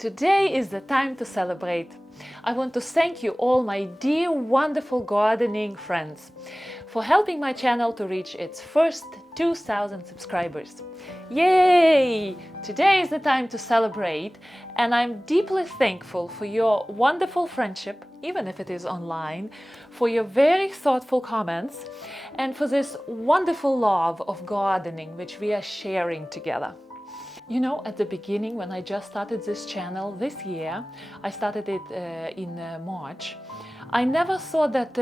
Today is the time to celebrate. I want to thank you all, my dear wonderful gardening friends, for helping my channel to reach its first 2,000 subscribers. Yay! Today is the time to celebrate, and I'm deeply thankful for your wonderful friendship, even if it is online, for your very thoughtful comments, and for this wonderful love of gardening which we are sharing together. You know, at the beginning, when I just started this channel this year, I started it in March, I never thought that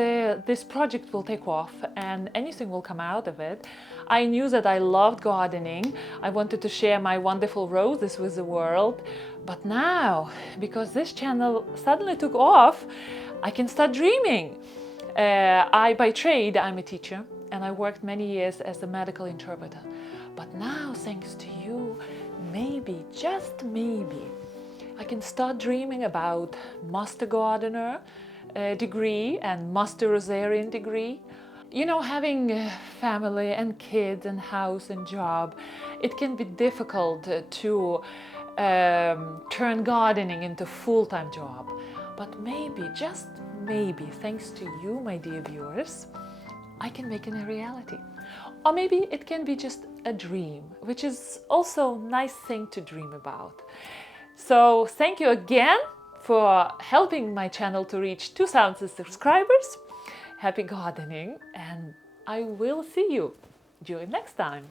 this project will take off and anything will come out of it. I knew that I loved gardening. I wanted to share my wonderful roses with the world. But now, because this channel suddenly took off, I can start dreaming. By trade, I'm a teacher, and I worked many years as a medical interpreter. But now, thanks to you, maybe, just maybe, I can start dreaming about Master Gardener degree and Master Rosarian degree. You know, having family and kids and house and job, it can be difficult to turn gardening into a full-time job. But maybe, just maybe, thanks to you, my dear viewers, I can make it a reality. Or maybe it can be just a dream, which is also a nice thing to dream about. So thank you again for helping my channel to reach 2,000 subscribers. Happy gardening, and I will see you during next time.